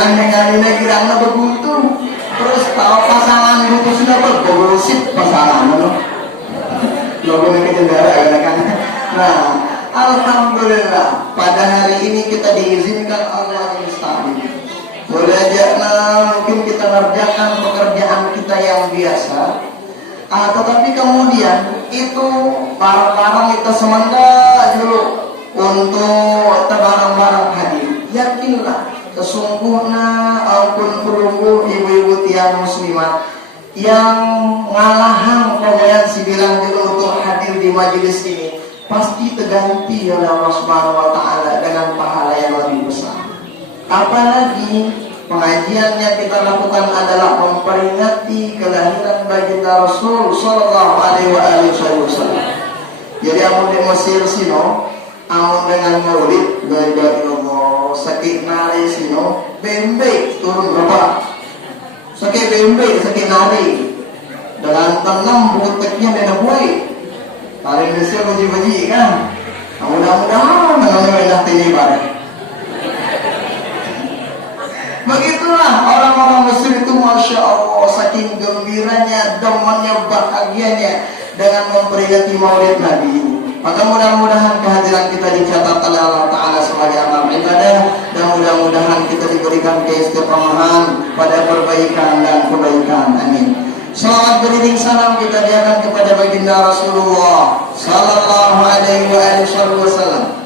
orang dengan girangna begitu. Terus kalau pasangan itu sudah bergosip pasangan logo mereka jendela kan. Nah, alhamdulillah pada hari ini kita diizinkan Allah Instabil. Boleh aja mungkin kita ngerjakan pekerjaan kita yang biasa. Tetapi kemudian itu barang-barang kita sementara dulu untuk barang-barang hadir. Yakinlah sesungguhnya ampun perunggu ibu-ibu tiang muslimat yang ngalahang pemain si bilang dulu untuk hadir di majelis ini pasti terganti oleh Allah Subhanahu wa taala dengan pahala yang lebih besar. Apalagi pengajian yang kita lakukan adalah memperingati kelahiran baginda Rasul sallallahu alaihi wasallam. Jadi amun di Mesir sino, amun dengan maulid dari Allah sakit nari sino, bembe turun berapa? Sakit bembe, sakit nari. Dalam tanam buteknya dan buai. Paling Mesir baji-baji kan. Mudah-mudahan mengenai ini bareng. Begitulah orang-orang Mesir itu, masya Allah, saking gembiranya, demannya, bahagianya dengan memperingati Maulid Nabi ini. Maka mudah-mudahan kehadiran kita dicatat oleh Allah Ta'ala sebagai amal ibadah, dan mudah-mudahan kita diberikan keistiqomahan pada perbaikan dan kebaikan. Amin. Salawat beriring salam kita diakan kepada baginda Rasulullah sallallahu alaihi wasallam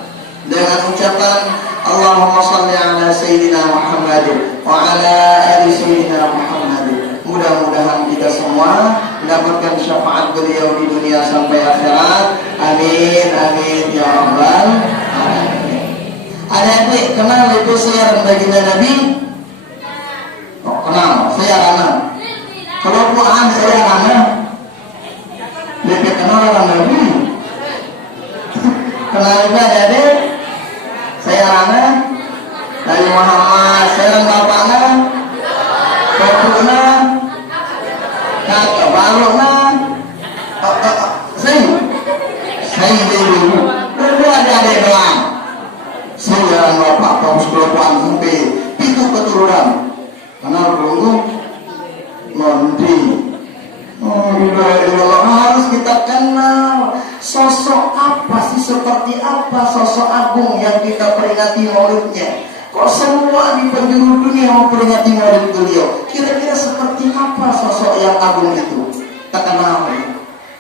dengan ucapan Allahumma salli ala Sayyidina Muhammad wa ala ali Sayyidina Muhammad. Mudah-mudahan kita semua mendapatkan syafaat beliau di dunia sampai akhirat. Amin, amin ya rabbal alamin. Adik-adik kenal itu siaran baginda Nabi? Oh, kenal, siaran. Kalau Quran siaran, lebih kenal orang Nabi. Kenal juga adik-adik? Siaran dari Muhammad, siaran bapaknya, bapaknya, kakak baloknya, saya dulu, berdua adik-adik doang. Siaran bapak, kaum sekolahan sampai itu keturunan. Kenal dulu, nanti. Harus kita kenal sosok apa sih, seperti apa sosok agung yang kita peringati maulidnya. Kok semua di penjuru dunia memperingati maulid beliau? Kira-kira seperti apa sosok yang agung itu? Kita kenal.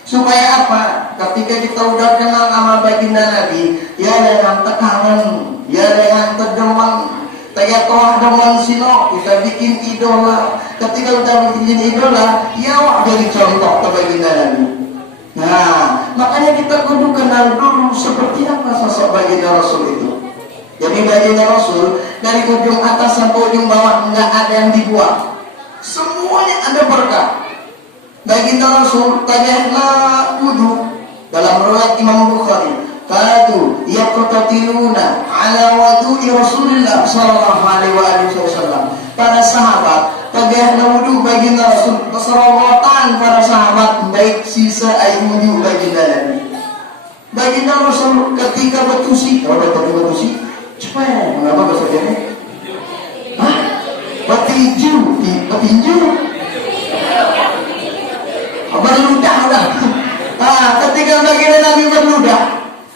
Supaya apa? Ketika kita udah kenal nama baginda Nabi, ya dengan tekanan, ya dengan terdeman, kayak toh demen sino, kita bikin idola. Ketika udah bikin idola, ya jadi contoh ke baginda Nabi. Nah, makanya kita kudu kenal dulu seperti apa sosok baginda Rasul itu. Jadi baginda Rasul dari ujung atas sampai ujung bawah nggak ada yang dibuang. Semuanya ada berkah. Baginda Rasul tajahlah kudu dalam riwayat Imam Bukhari. Kadu yaqtatiluna ala wudu'i Rasulullah sallallahu alaihi wasallam. Para sahabat tagahna wudu baginda Rasul, keserawatan para sahabat baik sisa air wudu baginda Nabi. Baginda Rasul ketika bertusi, kalau bertusi, cepat, mengapa bahasa dia? Hah? Petinju, petinju. Berludah udah. Ketika baginda Nabi berludah,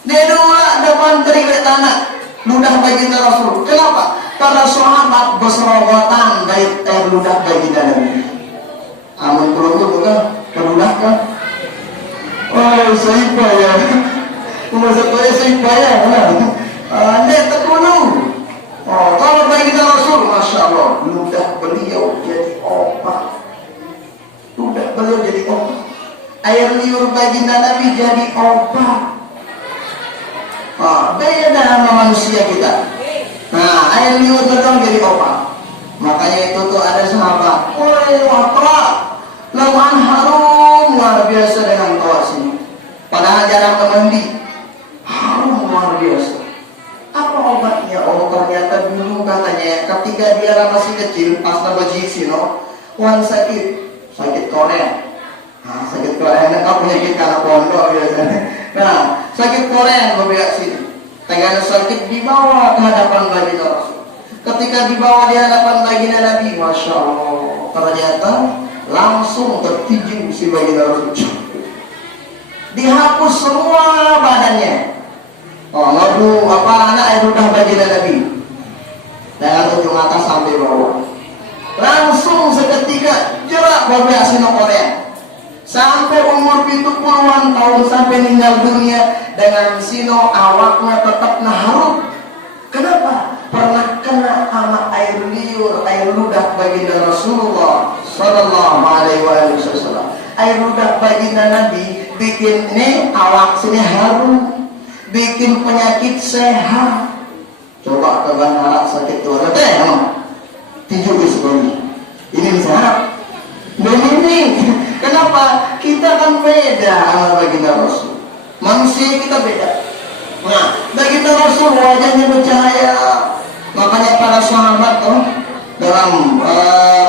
dia dua depan dari tanah ludah baginda Rasul. Kenapa? Para sahabat berserawatan baik air ludah baginda Nabi. Amun perlu bukan keludah kan? Oh, saya payah. Masa saya payah lah. Anda terkulu. Oh, kalau baginda Rasul, masya Allah, ludah beliau jadi obat. Ludah beliau jadi obat. Air liur baginda Nabi jadi obat. Beda sama manusia kita. Nah, air liur betul jadi obat. Makanya itu tuh ada sahabat, woi wapra, lawan harum luar biasa dengan kawas ini. Padahal jarang mandi, harum luar biasa. Apa obatnya? Oh, ternyata dulu katanya ketika dia masih kecil, pas nabajik sino, wan sakit Korea. Nah, sakit Korea, kau penyakit karena pondok biasanya. Nah, sakit Korea berbeda sini. Tegaknya sakit dibawa ke hadapan baginda Rasul. Ketika ketika dibawa di hadapan baginda Nabi, Masya Allah, ternyata langsung tertiju si baginda Rasul. Dihapus semua badannya. Oh, lalu apa anak air udah baginda Nabi dari ujung atas sampai bawah. Langsung seketika jerak babak sino Korea. Sampai umur 70-an tahun sampai meninggal dunia dengan sino awaknya tetap naharup. Kenapa? Pernah kena sama air liur, air ludah baginda Rasulullah Sallallahu Alaihi Wasallam. Air ludah baginda Nabi bikin ini awak sini harum, bikin penyakit sehat. Coba tegang anak sakit tua, teh, tujuh sekali. Ini sehat. Dan ini kenapa? Kita kan beda sama baginda Rasul. Manusia kita beda. Nah, baginda Rasul wajahnya bercahaya. Makanya para sahabat tuh dalam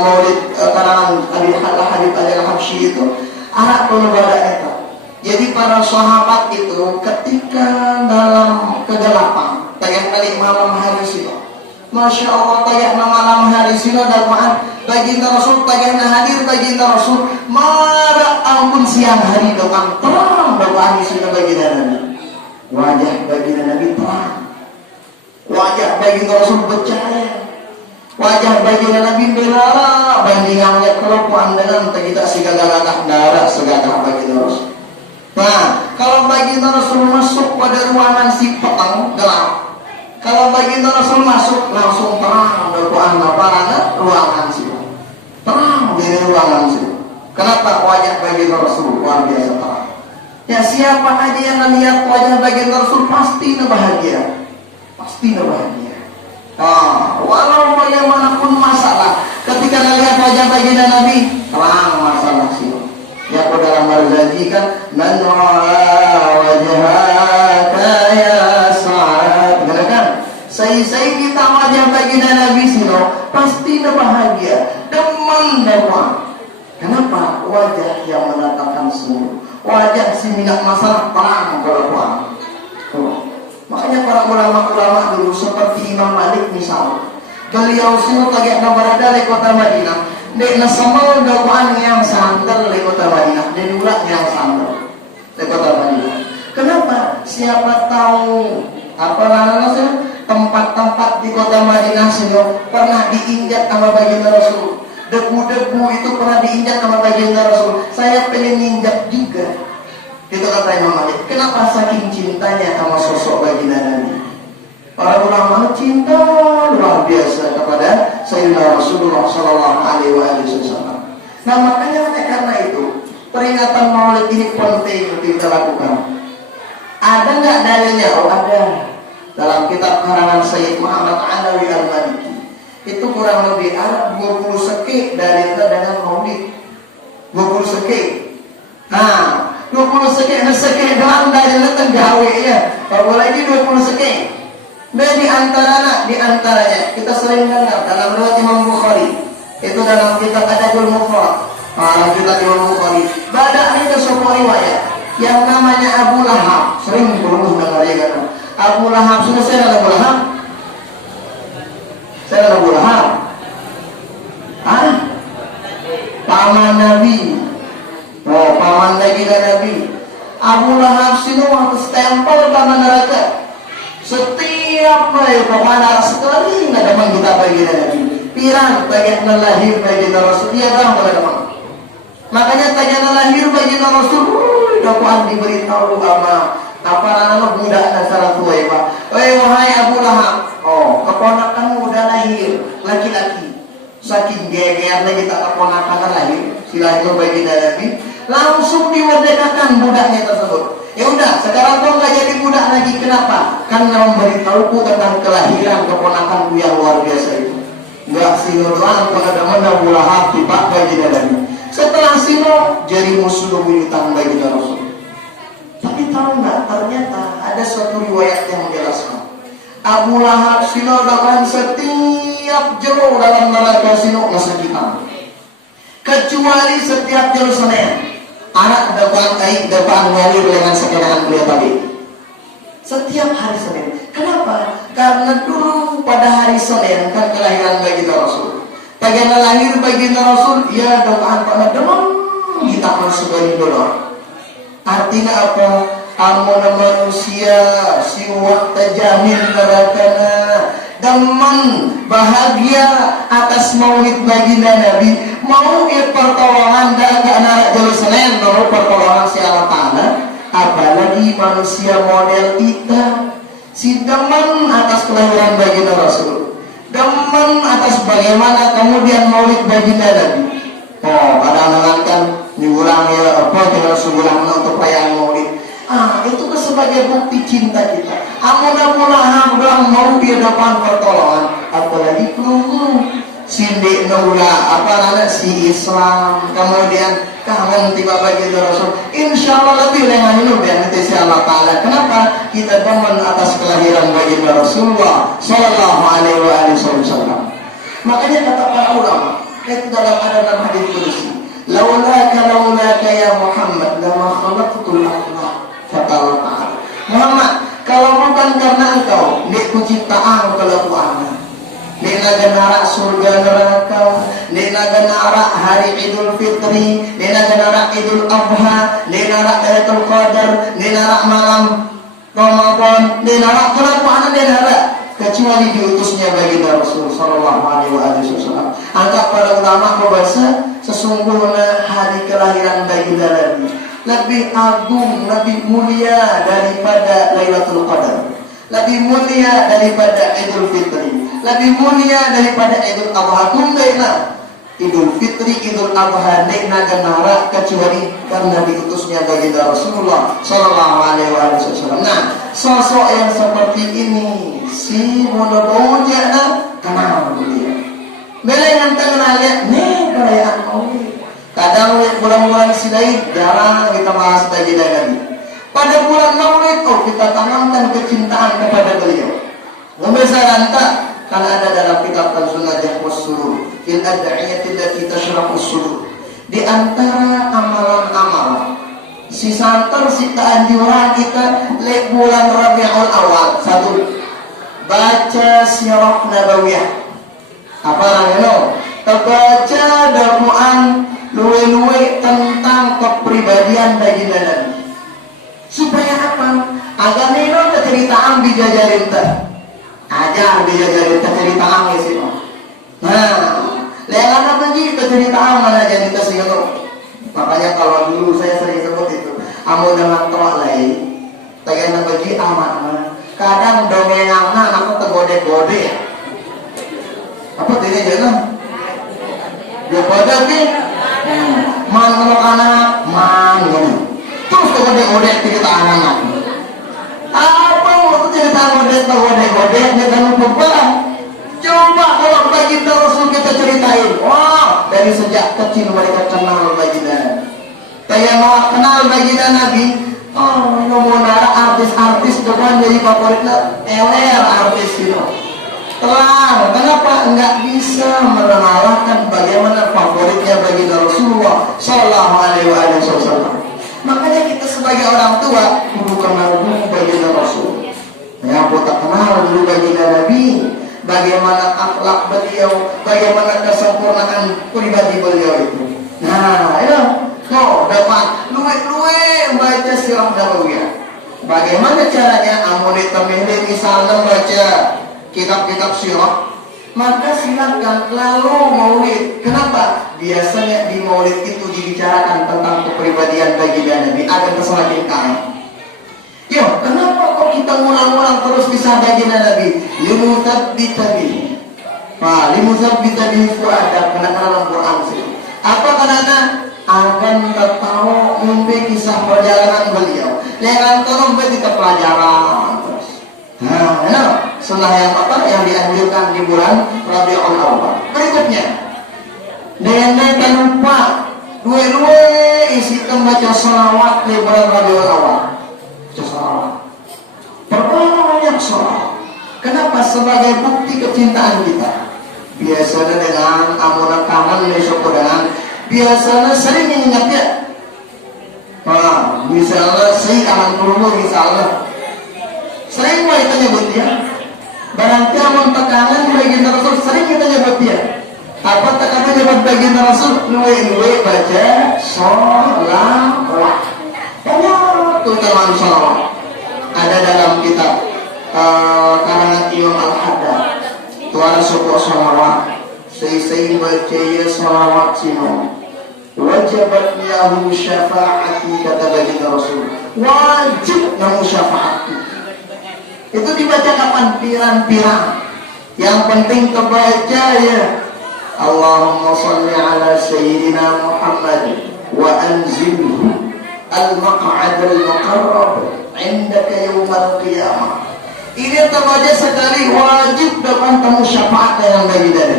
maulid karangan hadits al-Habsyi itu anak penubada itu. Jadi para sahabat itu ketika dalam kegelapan, kayak kali malam hari sino, Masya Allah, kayak malam hari sino dakwaan baginda Rasul, kayak hadir baginda Rasul, marah ampun siang hari doang terang doaan sino baginda Nabi. Wajah baginda Nabi terang, wajah baginda Rasul bercahaya, wajah baginda Nabi belara bandingannya kelakuan dengan kita segala-galak darah segala baginda Rasul. Nah, kalau baginda Rasul masuk pada ruangan si petang gelap, kalau baginda Rasul masuk langsung terang berkuan apa ruangan si terang dari ruangan si. Kenapa? Wajah baginda Rasul luar biasa terang. Ya, siapa aja yang melihat wajah baginda Rasul pasti bahagia, pasti bahagia. Nah, walau bagaimanapun masalah, ketika melihat wajah baginda Nabi terang masalah si. Ya, dalam Marzazi kan man wajhaka ya sa'ad, kan sai kita wajah baginda Nabi sino pasti bahagia demen demen. Kenapa? Wajah yang menatakan semua, wajah si minyak masalah terang berkuang. Makanya para ulama-ulama dulu seperti Imam Malik misal, beliau sino kagaknya berada di kota Madinah. Dia nasamal dakwaan yang sandal di kota Madinah, dia ulat yang sandal di kota Madinah. Kenapa? Siapa tahu apa namanya tempat-tempat di kota Madinah sini pernah diinjak sama baginda Rasul. Debu-debu itu pernah diinjak sama baginda Rasul. Saya pengen injak juga. Itu kata Imam Malik. Kenapa? Saking cintanya sama sosok baginda Nabi. Para ulama cinta luar biasa kepada Sayyidina Rasulullah Sallallahu Alaihi Wasallam. Nah, makanya karena itu peringatan Maulid ini penting untuk kita lakukan. Ada nggak dalilnya? Oh, ada. Dalam kitab karangan Sayyid Muhammad Alawi Al-Maliki itu kurang lebih ada 20 seki dalilnya dengan Maulid. 20 seki. Nah, 20 seki dalam dalilnya tenggawe ya. Apalagi 20 seki. Dan diantaranya kita sering dengar dalam riwayat Imam Bukhari, itu dalam kitab Adabul Mufrad, kitab Imam Bukhari, ada sebuah riwayat yang namanya Abu Lahab. Sering belum dengar ya kan? Abu Lahab, sudah saya Abu Lahab? Saya Abu Lahab? Paman Nabi. Oh, paman lagi Nabi. Abu Lahab sini waktu stempel paman neraka. Setiap pemana sekali nggak ada kita baginda Nabi. Pirang bagian lahir baginda Rasul dia kan pada. Makanya tanya lahir baginda Rasul, dakwaan diberitahu sama apa nama budak nasara tua ya Pak. Wahai Abu Lahab, oh keponakanmu udah lahir laki-laki. Saking gegernya kita keponakan lahir, silahkan baginda Nabi, langsung diwedekakan budaknya tersebut. Ya udah, sekarang kau nggak jadi budak lagi. Kenapa? Karena memberitahuku tentang kelahiran keponakanku yang luar biasa itu. Nggak sino doang pada mana Abu Lahab Pak baginda Nabi. Setelah sino jadi musuh buyutan baginda Rasul. Tapi tahu nggak? Ternyata ada suatu riwayat yang menjelaskan Abu Lahab sino dengan setiap jero dalam neraka sino masakitan, kecuali setiap jero Senin. Anak depan ngalir dengan sekenaan beliau tadi. Setiap hari Senin. Kenapa? Karena dulu pada hari Senin kan kelahiran baginda Rasul. Baginda lahir baginda Rasul, ya doaan pada demam kita masuk dari doa. Artinya apa? Amun manusia si waktu jamin nerakana demen bahagia atas maulid baginda Nabi, mau pertolongan daga anak jalur Senin, mau pertolongan si Allah Ta'ala, apalagi manusia model kita. Si demen atas kelahiran baginda Rasul, demen atas bagaimana kemudian maulid baginda Nabi. Oh, kadang-kadang kan diulang ya apa tinggal sebulan untuk perayaan maulid. Itu kan sebagai bukti cinta kita. Mudah-mudahan mau dia dapat pertolongan. Apalagi kelunggu Sindi Nula apa namanya si Islam, kemudian kangen tiba baginda Rasul. Insya Allah lebih dengan ini dan nanti si Allah Taala. Kenapa kita demen atas kelahiran baginda Rasulullah Sallallahu Alaihi Wasallam? Makanya kata para ulama itu dalam hadis qudsi, laulaka ya Muhammad lama khalaqtul akhlaq. Kata Allah Ta'ala, Muhammad, kalau bukan karena engkau nek kuciptaan kelakuan, nek naga surga neraka, nek naga hari Idul Fitri, nek naga Idul Adha, nek naga Lailatul Qadar, nek naga malam Ramadan, nek naga kelakuan, nek naga kecuali diutusnya baginda Rasul Sallallahu Alaihi Wasallam. Anggap para ulama berbahasa sesungguhnya hari kelahiran baginda Nabi lebih agung, lebih mulia daripada Lailatul Qadar, lebih mulia daripada Idul Fitri, lebih mulia daripada Idul Adha. Tunggaina Idul Fitri, Idul Adha nekna ganara kecuali karena diutusnya baginda Rasulullah Sallallahu Alaihi Wasallam. Nah, sosok yang seperti ini si muda-muda kenal dia. Belengan kenal lihat nih perayaan maulid. Kadang bulan-bulan silai jarang kita bahas baginda Nabi. Pada bulan maulid kita tanamkan kecintaan kepada beliau. Ngebesaran tak? Karena ada dalam kitab Sunnah Jahmus Surur fil ad'iyatil lati tashrahus sudur. Di antara amalan-amalan si santer si anjuran kita le bulan Rabiul Awal, satu baca sirah nabawiyah. Apa namanya? Terbaca dakwaan luwe-luwe tentang kepribadian baginda Nabi. Supaya apa? Agar nino keceritaan dijajarin tak. Ajar dijajarin tak ceritaan ya sih. Nah, lelah apa sih keceritaan mana jadi kesini? Makanya kalau dulu saya sering sebut itu, amun dengan toa lain, pengen bagi aman. Kadang dongengan aku tegode-gode. Apa tidak jalan? Ya pada ke? Man anak terus tegode-gode cerita anak. Apa waktu cerita gode-gode dengan beban? Coba kalau baginda Rasul kita ceritain. Wah, dari sejak kecil mereka kenal baginda. Kayak mau kenal baginda Nabi. Oh, nomor artis-artis depan jadi favoritnya LR artis itu. Terang, kenapa enggak bisa mengenalkan bagaimana favoritnya baginda Rasulullah Sallallahu Alaihi Wasallam? Makanya kita sebagai orang tua kudu kenal dulu baginda Rasul. Ya, kita kenal dulu baginda Nabi. Bagaimana akhlak beliau, bagaimana kesempurnaan pribadi beliau itu. Nah, ya, dapat luwe-luwe baca sirah nabawiyah. Bagaimana caranya? Amunit temene misalnya baca kitab-kitab sirah, maka silakan lalu maulid. Kenapa? Biasanya di maulid itu dibicarakan tentang kepribadian baginda Nabi agar semakin kaya. Yo, kenapa kok kita ngulang-ngulang terus kisah baginda Nabi? Limusabbita bihi. Limusabbita bihi fu'adak, kena dalam Quran sih. Apa karena akan tahu mimpi kisah perjalanan beliau. Lekan tolong kita pelajaran terus. Nah, sunnah yang apa yang dianjurkan di bulan Rabiul Awal. Berikutnya, jangan lupa dua-dua isi membaca salawat di bulan Rabiul Awal. Salawat. Perbanyak salawat. Kenapa? Sebagai bukti kecintaan kita. Biasanya dengan amunah kangen besok dengan biasanya sering ingat ya. Misalnya saya kangen dulu misalnya Sering kita nyebut dia. Berarti amun tekanan baginda Rasul sering kita nyebut dia. Apa tekanan nyebut baginda Rasul? Luwe baca sholawat. Banyak keutamaan sholawat. Ada dalam kitab karangan Imam Al-Haddad. Tuara suku sholawat. Saya baca ya sholawat sino. Wajibat lahu syafaati, kata baginda Rasul. Wajib lahu syafaati. Itu dibaca kapan? Pirang-pirang. Yang penting kebaca ya. Allahumma salli ala sayyidina Muhammad wa anzilhu al-maq'ad al-muqarrab indaka yawmal qiyamah. Ini terbaca sekali, wajib dapat temu syafaat yang bagi dari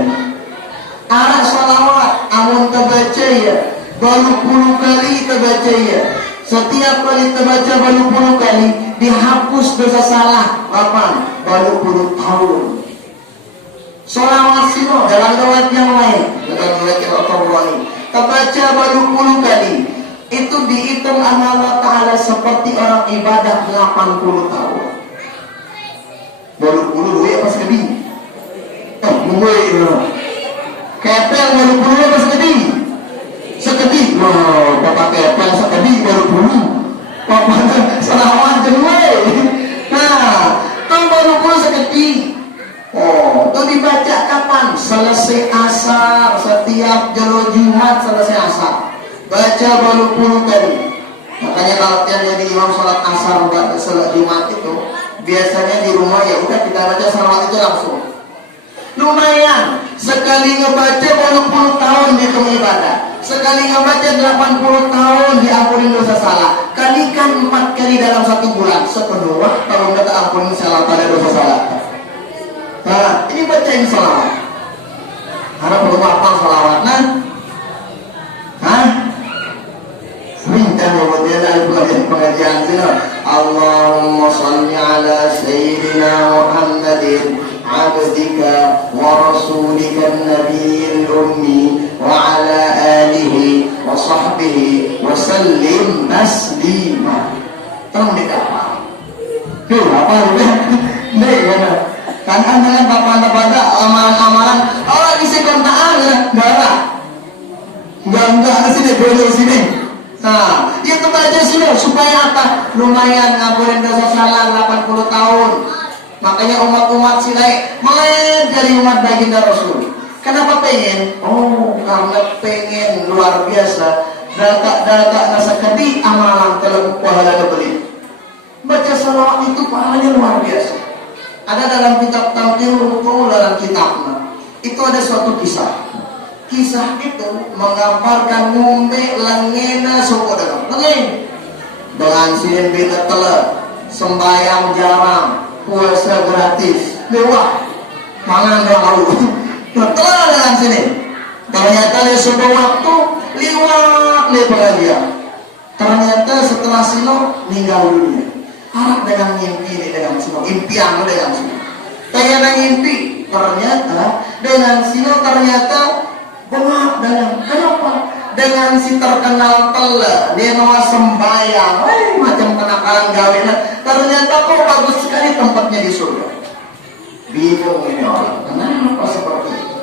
arah salawat. Amun terbaca ya baru puluh kali terbaca ya. Setiap kali terbaca baru puluh kali dihapus dosa salah. Kapan? baru puluh tahun. Salawat sino dalam riwayat yang lain, dalam riwayat Al-Tabrani, terbaca baru puluh kali itu dihitung Allah Ta'ala seperti orang ibadah 80 tahun. Baru puluh ya pas kedi. Kepel baru puluh pas kedi. Sekedi. Wah, bapak kepel sekedi baru puluh. Bapak salawat jenuh. Nah, itu baru puluh sekedi. Oh, itu dibaca kapan? Selesai asar. Setiap jalo Jumat selesai asar baca baru puluh kali. Makanya kalau kalian jadi imam sholat asar buat sholat Jumat itu biasanya di rumah ya udah kita baca salawat itu langsung. Lumayan. Sekali ngebaca baru puluh tahun dihitung ibadah. Sekali ngebaca 80 tahun diampuni dosa salah. Kalikan 4 kali dalam 1 bulan. Sepenuh kalau kita ampuni salah pada dosa salah. Nah, ini bacain salawat. Harap belum hafal salawat, nah? Hah? Minta kemudian ada pengajian sini. Allahumma salli ala sayyidina Muhammadin abdika wa rasulika nabiyil ummi wa ala alihi wa sahbihi wa sallim taslima. Tolong dikapal. Tuh, apa itu? Nih, mana? Kan dengan bapak-bapak amalan-amalan orang isi kontaan darah enggak sini boleh sini. Nah itu baca sini supaya apa? Lumayan ngaburin dosa salah 80 tahun. Makanya umat-umat silai mulai dari umat baginda Rasul. Kenapa pengen? Oh, karena pengen luar biasa. Data nasa kadi amalan kalau pahala beli. Baca salawat itu pahalanya luar biasa. Ada dalam kitab Tamthilul Qaul, dalam kitabnya itu ada suatu kisah. Kisah itu menggambarkan ngombe langena soko dalam lengen dengan sinin bila telah sembayang jarang puasa gratis lewat mangan lalu telah dengan sini. Ternyata di sebuah waktu lewat pengajian. Ternyata setelah sino meninggal dunia. Harap dengan mimpi dengan sino, impian dengan sino. Ternyata mimpi, ternyata dengan sino ternyata bengap dengan kenapa? Dengan si terkenal telah dia nawa sembayang, macam kenakalan gawe. Ternyata kok bagus sekali tempatnya di surga. Bingung ini orang, kenapa seperti itu?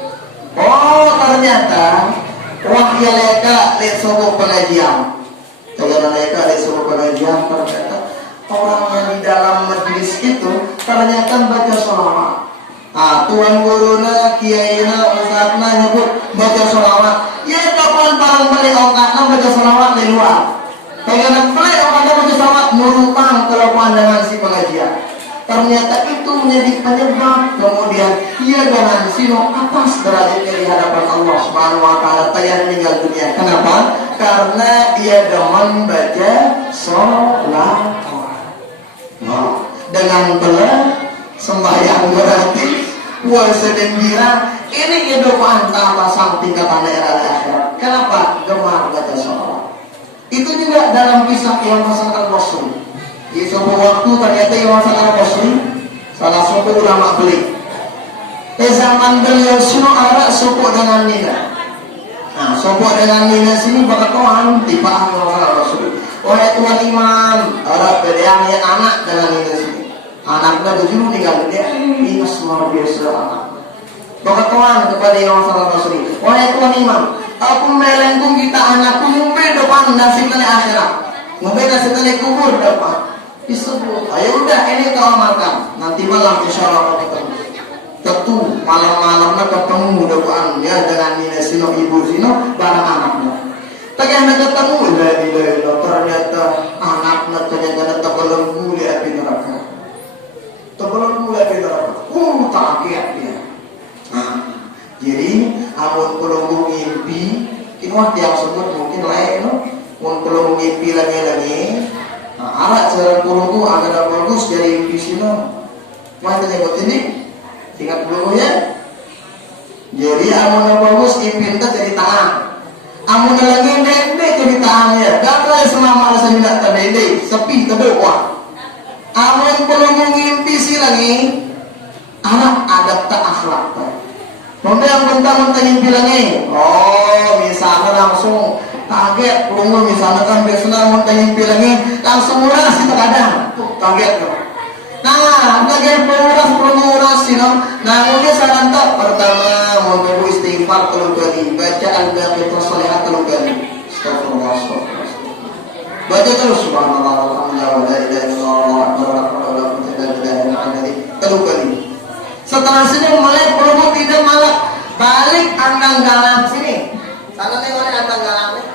Oh ternyata wahya leka lihat subuh pengajian. Ternyata leka lihat subuh pengajian ternyata orang yang di dalam majlis itu ternyata baca sholawat. Ah, tuan guruna, kiainya, ustadznya nyebut baca sholawat. Ya kapan barang beli ongkatnya baca sholawat di luar. Pengen beli ongkatnya baca sholawat nurutan kalau pandangan si pengajian. Ternyata itu menjadi penyebab kemudian ia dengan sino atas derajatnya di hadapan Allah Subhanahu wa taala yang meninggal dunia. Kenapa? Karena ia demen baca sholawat. Nah, dengan telah sembahyang gratis, puasa dan gira, ini kehidupan tanpa sang tingkatan daerah akhirat. Kenapa? Gemar baca sholawat. Itu juga dalam kisah Imam Hasan Al-Basri. Di suatu waktu ternyata Imam Hasan Al-Basri salah suku ulama beli. Zaman beliau suruh arak suku dengan nina. Nah, suku dengan nina sini berkatuan tiba Imam Hasan Al-Basri. Wahai tuan imam, ada bedanya anak dengan ini sini. Anaknya dulu ninggalin dia, ingat luar biasa anak. Berkatakan kepada Imam Hasan Al-Basri, wahai Tuan Imam, aku melengkung kita anakku ngumpe depan nasib kali akhirat, ngumpe nasib kali kubur depan. Disebut, ayo udah ini kau makan, nanti malam insya Allah kau ketemu. Tentu malam-malamnya ketemu depan ya dengan nina sino ibu sino barang anaknya. Tapi anda ketemu, ternyata anaknya ternyata terbelenggu di api neraka. Terbelenggu di api neraka. Kaget dia. Jadi amun kalau mimpi, kita yang sebut mungkin lain, no? Kalau mimpi lagi, alat cara kurungku agak bagus dari mimpi sini. Mana tanya ini? Tinggal kurungku ya. Jadi amun bagus mimpi kita jadi tangan. Amun lagi dendek jadi tangannya. Gak selama saya minat terdendek, sepi terdoa. Amun kalau mimpi sih lagi, anak adab tak akhlak. Kemudian yang mentang-mentang yang bilangnya, oh misalnya langsung kaget, pelungu misalnya kan biasanya mentang yang bilangnya langsung murah sih terkadang, kaget loh. Nah, bagian pelurus sih no. Nah, kemudian saran tak pertama mau berbu istighfar terlalu kali, baca al-baqiyah salihah terlalu kali. Astagfirullah. Baca terus subhanallah walhamdulillah wa la ilaha illallah wa la hawla wa la quwwata illa billah terlalu kali. Setelah sini melek peluru tidak malak balik andang galang sini. Sana nih mana andang galang nih?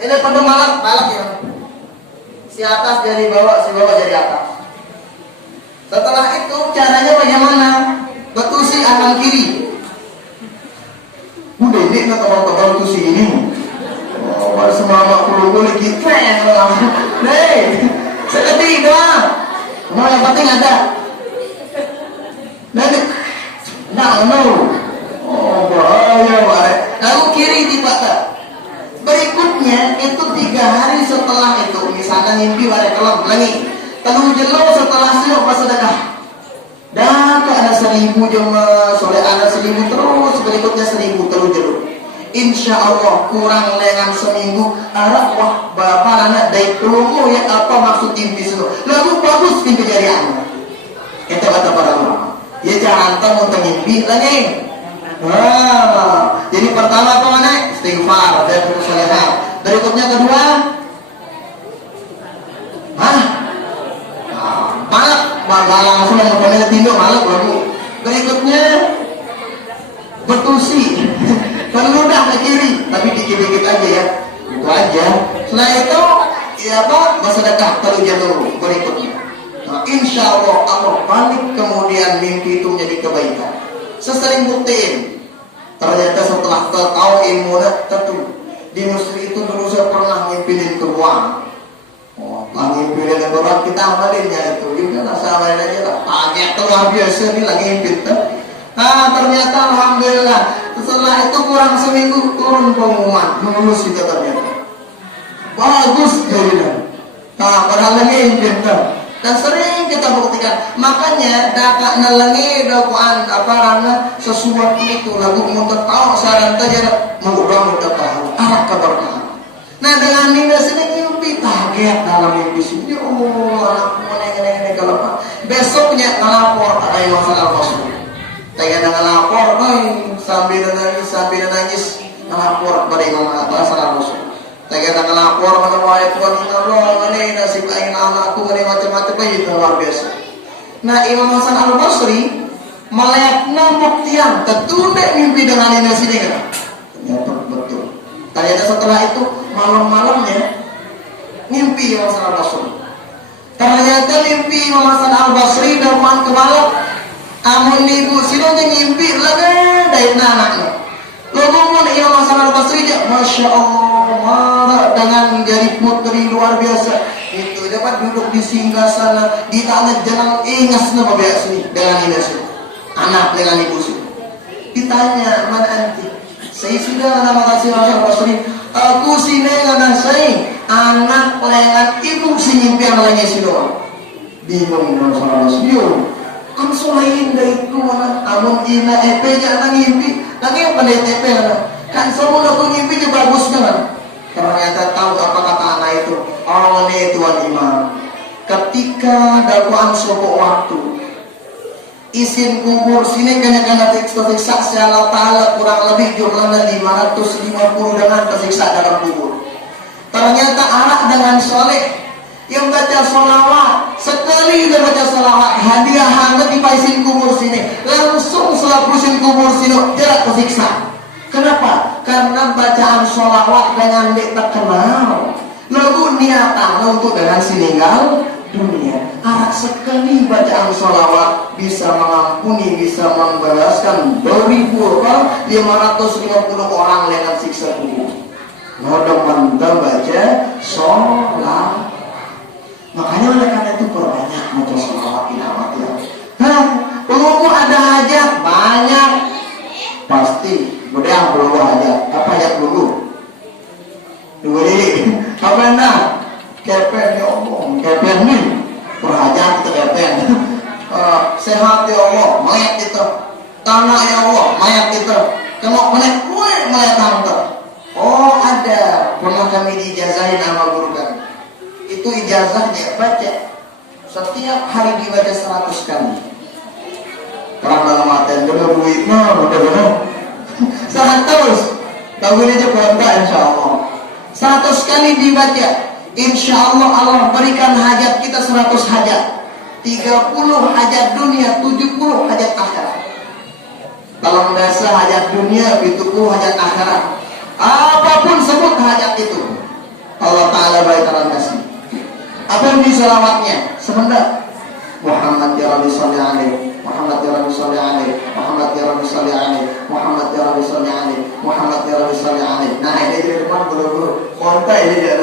Ini pada malak balik ya. Si atas dari bawah, si bawah dari atas. Setelah itu caranya bagaimana? Betul si andang kiri. Udah ini nak tebal-tebal tuh si ini. Oh, baru semangat peluru lagi keren lah. Nih, sekali doang. Mau yang penting ada. Nah, oh bahaya baik. Lalu kiri dipatah. Berikutnya itu 3 hari setelah itu, misalnya mimpi barek kelam lagi. Telu jelo setelah siap pas sedekah. Dan ada 1000 jemaah soleh ada 1000 terus berikutnya 1000 telu jelo. Insya Allah kurang lengan seminggu arah wah bapak anak dari pelungu ya apa maksud mimpi itu. Lalu bagus mimpi jariannya. Itu kata para ulama. Ya jangan tahu untuk mimpi lagi. Jadi pertama apa mana? Istighfar dan salihah. Berikutnya kedua, malak, langsung yang kepada tinduk malak lalu. Berikutnya bertusi, berludah ke kiri, tapi dikit-dikit aja ya. Itu aja. Setelah itu, ya apa? Bersedekah terus jatuh berikutnya. Nah, insya Allah Allah balik kemudian mimpi itu menjadi kebaikan. Sesering buktiin. Ternyata setelah tahu ilmunya tentu di Mesir itu dulu saya pernah mimpinin ke ruang. Oh, mimpinin ke ruang kita amalinnya itu. Juga rasa amalin aja lah. Kaget luar biasa ini lagi mimpin. Nah ternyata alhamdulillah setelah itu kurang seminggu turun pengumuman lulus kita ternyata. Bagus jadinya. Nah padahal lagi mimpin. Dan sering kita buktikan, makanya dapat nalangi dakwaan apa rana sesuatu itu lagu muntah tahu saran tajar mengubah muntah tahu arah keberkahan. Nah dengan ninda sini mimpi kaget dalam mimpi sini, anakku ini kalau pak besoknya ngelapor ada yang masalah kosong. Tanya ngelapor, sambil nangis ngelapor pada imam masalah kosong. Tanya ngelapor mana wahai Tuhan Allah ini nasib aing anakku ini macam-macam itu luar biasa. Nah Imam Hasan Al-Basri melihatnya buktian tentu nek mimpi dengan ini sini kan. Ternyata betul. Ternyata setelah itu malam-malamnya mimpi Imam Hasan Al-Basri. Ternyata mimpi Imam Hasan Al-Basri dalam kemalam amun ibu sino mimpi lagi dari anaknya. Ngomong Imam Hasan Al-Basri aja, Masya Allah, dengan jari putri luar biasa. Itu dapat duduk di singgasana, di tanah jalan ingas nama biasa sini dengan ini sini. Anak dengan ibu sini. Ditanya mana anti? Saya sudah nama kasih Hasan Al-Basri. Aku sini dengan saya anak lengan ibu sini impian lagi sini. Bingung Imam Hasan Al-Basri. Kan selain dari itu mana? Amun ina epe jangan ngimpi. Lagi yang pada TP kan semua aku ngimpi juga bagus kan. Ternyata tahu apa kata anak itu. Oh ini Tuan Imam. ketika dakwaan sopok waktu isin kubur sini kena tersiksa si Allah Ta'ala kurang lebih jumlahnya 550 dengan tersiksa dalam kubur. Ternyata anak dengan soleh yang baca sholawat, sekali dia baca sholawat hadiah hangat di paisin kubur sini, langsung setelah pusin kubur sini tidak tersiksa. Kenapa? Karena bacaan sholawat dengan dia terkenal. Lalu niatan untuk dengan sininggal dunia. Sekali bacaan sholawat bisa mengampuni, bisa membalaskan beribu orang, 550 orang dengan siksa kubur. Mudah-mudahan baca sholawat. Makanya oleh karena itu perbanyak baca sholawat ilawat ya. Belum ada hajat banyak pasti. Udah yang belum hajat apa hajat dulu? Dua ini apa nak? Kepen ya Allah, kepen nih. Perhajat itu kepen. Sehat ya Allah, mayat itu. Tanah ya Allah, mayat itu. Kemok menek, mayat hantar. Oh ada, pernah kami diijazahin sama guru kami. Itu ijazahnya baca setiap hari dibaca 100 kali. Kalau dalam hati benar duit, benar 100. Tahu ini aja berapa insya Allah. 100 kali dibaca, insya Allah Allah berikan hajat kita 100 hajat. 30 hajat dunia, 70 hajat akhirat. Kalau merasa hajat dunia, 70 hajat akhirat. Apapun sebut hajat itu, Allah Ta'ala baikkan kasih. Apa yang di sholawatnya? Sebentar. Muhammad ya Rabbi sholli alaihi, Muhammad ya Rabbi sholli alaihi, Muhammad ya Rabbi sholli alaihi, Muhammad ya Rabbi sholli alaihi, Muhammad ya Rabbi sholli alaihi. Nah ini di depan guru-guru kontak ini dia.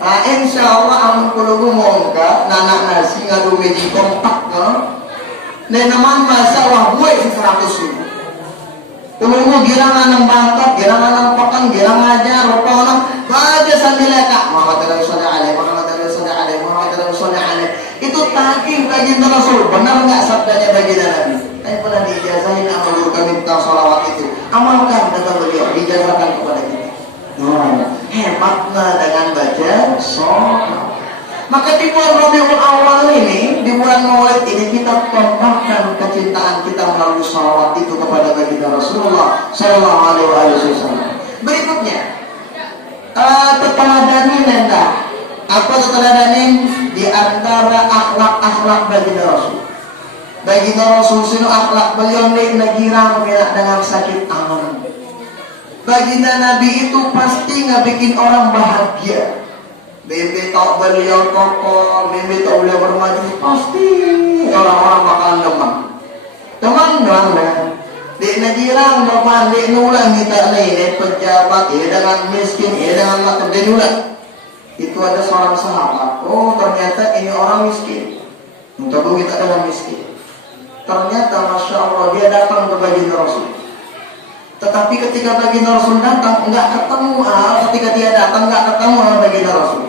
Nah insya Allah amun guru-guru mongka nanak nasi ngadu meji kontak nenaman bahasa wah gue 100 Tunggu girang anang bangkat, girang anang pakan, girang ajar, rupa orang baca sambil lekak Muhammad ya Rabbi sholli alaihi, Muhammad ya Rabbi sholli alaihi, Muhammad ya Rabbi sholli alaihi. Itu takih baginda Rasul, benar nggak sabdanya baginda Nabi? Tapi pernah diijazahin sama guru kami tentang sholawat itu. Amalkan kata beliau, diijazahkan kepada kita. Hebatnya dengan baca sholawat. Maka di bulan Rabiul Awal ini, di bulan Maulid ini kita tambahkan kecintaan kita melalui sholawat itu kepada baginda Rasulullah Sallallahu Alaihi Wasallam. Berikutnya, teteladani nenda. Apa teteladani di antara akhlak-akhlak baginda Rasul? Baginda Rasul sinu akhlak beliau negirang dengan sakit aman. Baginda Nabi itu pasti nggak bikin orang bahagia. Bebe tau beliau kokoh, bebe tau beliau bermaju, pasti orang-orang bakalan teman dengan di negirang depan di nulang kita nih pejabat ya dengan miskin ya dengan macam di nulang. Itu ada seorang sahabat. Oh ternyata ini orang miskin. Untuk kita dengan miskin. Ternyata masya Allah dia datang ke baginda Rasul. Tetapi ketika baginda Rasul datang enggak ketemu. Ketika dia datang enggak ketemu baginda Rasul.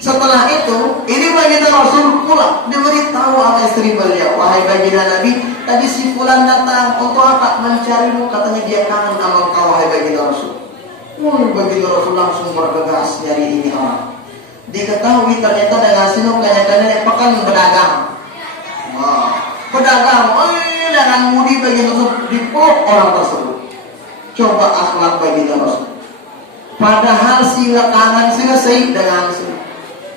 Setelah itu ini baginda Rasul pulang diberitahu sama istri beliau, wahai baginda Nabi, tadi si fulan datang untuk apa? Mencarimu, katanya dia kangen sama engkau wahai baginda Rasul. Baginda Rasul langsung bergegas nyari ini orang. Diketahui ternyata dengan sinu kayaknya pekan berdagang. Pedagang, dengan mudi baginda Rasul dipeluk orang tersebut. Coba akhlak baginda Rasul. Padahal si kanan selesai dengan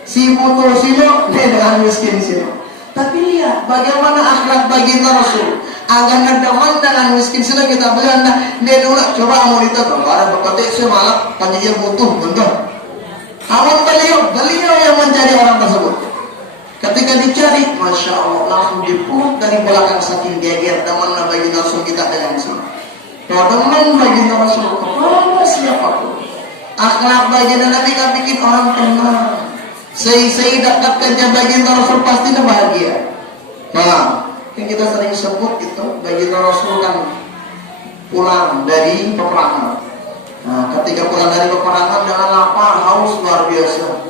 si butuh sino dengan miskin sino. Tapi lihat bagaimana akhlak baginda Rasul. Agar ngedaman dengan miskin sino kita bilang dia dulu coba mau ditekan. Ada berkata semalam kan dia butuh bentar. Awal beliau yang mencari orang tersebut. Ketika dicari, masya Allah langsung dipeluk dari belakang saking geger teman baginda Rasul kita dengan sini. Kalau teman baginda Rasul kepada siapapun, akhlak baginda Nabi kan bikin orang tenang. Saya dekat kerja baginda Rasul pasti bahagia. Nah, yang kita sering sebut itu baginda Rasul kan pulang dari peperangan. Nah, ketika pulang dari peperangan dengan lapar, haus luar biasa.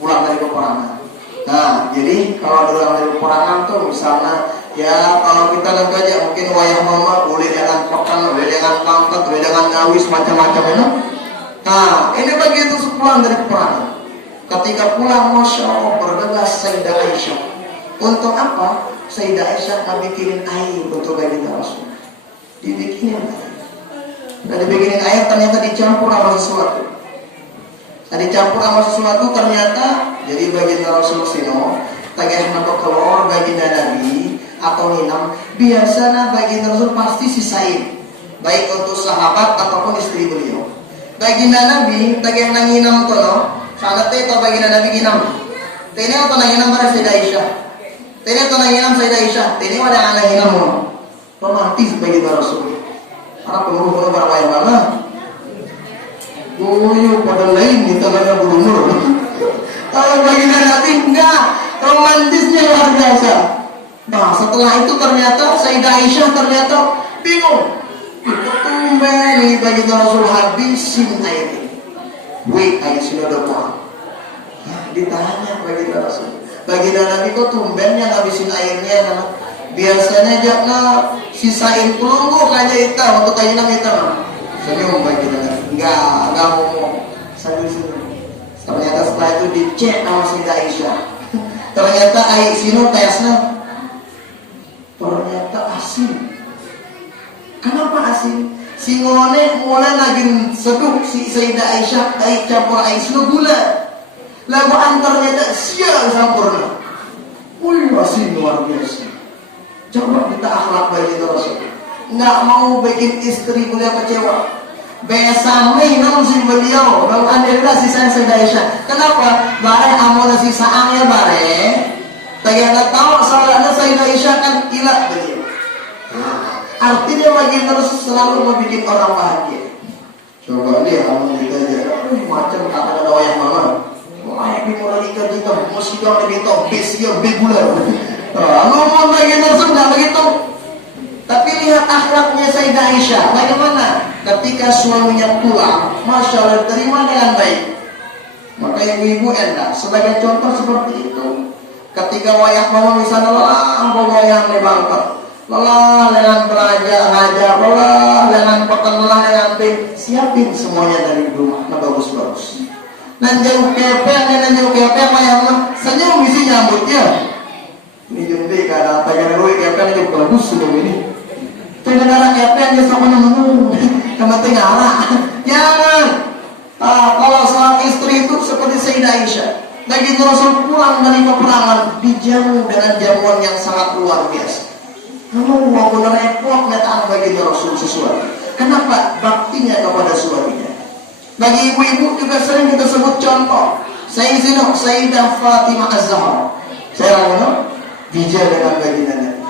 Pulang dari peperangan. Nah, jadi kalau pulang dari peperangan tuh misalnya, ya kalau kita lihat aja mungkin wayah mama boleh dengan pekan, boleh dengan pangkat, boleh dengan ngawis macam-macam itu. Nah, ini begitu pulang dari peperangan. Ketika pulang, Masya Allah, bergegas Sayyidah Aisyah. Untuk apa? Sayyidah Aisyah bikinin air untuk baginda Rasul. Dibikinin air. Nah, dibikinin air ternyata dicampur sama sesuatu. Nah, dicampur sama sesuatu ternyata jadi baginda Rasul sino tagah nampak keluar baginda Nabi atau nginam. Biasanya baginda Rasul pasti sisain, baik untuk sahabat ataupun istri beliau. Baginda Nabi tagah nanginam to no, sangat itu baginda Nabi nginam. Tene atau nanginam para Sayyidah Aisyah. Tene atau nanginam Sayyidah Aisyah. Tene ada anak nginam mo. Romantis baginda Rasul. Para penghulu para wayang mana? Guyu pada lain di tengahnya berumur. Kalau baginda Nabi enggak, romantisnya luar biasa. Nah, setelah itu ternyata Sayyidah Aisyah ternyata bingung. Tumben nih baginda Rasul habisin air ini. Wih, air sudah depan. Nah, ditanya baginda Rasul. Baginda Nabi kok tumbennya ngabisin airnya? Nah, biasanya jangan sisain pelunggu kayaknya hitam untuk kajian hitam. Senyum baginda Nabi. Enggak ngomong. Senyum. Ternyata setelah itu dicek sama Sayyidah Aisyah. Ternyata air sino tesnya ternyata asin. Kenapa asin? Singone mulai lagi seduh si Sayyidah Aisyah air campur air sino gula. Lalu antarnya sial sempurna. Wih, asin luar biasa. Coba kita akhlak baginda Rasul. Nggak mau bikin istri beliau kecewa. Besamai nam si beliau, lalu anda sisa Sayyidah Aisyah. Kenapa? Bare amun si saangnya bare. Tagana tahu salahnya Sayyidah Aisyah kan ilat beliau. Artinya baginda Rasul selalu membuat orang bahagia. Coba lihat amun kita aja. Macam kata ada wayang mana? Wayang di mulai kita musik yang begitu besi yang begular. Ngomong baginda Rasul nggak begitu. Tapi lihat akhlaknya Sayyidah Aisyah. Bagaimana? Ketika suaminya pulang, Masya Allah terima dengan baik. Maka ibu-ibu enak. Sebagai contoh seperti itu. Ketika wayah mama misalnya lelah, wayah lebangkat. Lelah dengan belajar, ngajar, lelah dengan pekan, lelah dengan siapin semuanya dari rumah. Nah bagus-bagus. Nanjau kepeng, wayah mama senyum isi nyambutnya. Ini jadi karena pengen rui kepeng itu bagus sebelum ini. Pengen darah kepeng dia sama nemu. Kamu tinggal jangan. Kalau seorang istri itu seperti Sayyidah Aisyah, baginda Rasul pulang dari peperangan dijamu dengan jamuan yang sangat luar biasa. Namun mau benar repot nyataan baginda Rasul sesuatu. Kenapa? Baktinya kepada suaminya. Bagi ibu-ibu juga sering kita sebut contoh. Sayyidah Fatimah Az-Zahra. Saya ngomong bijak dengan baginda.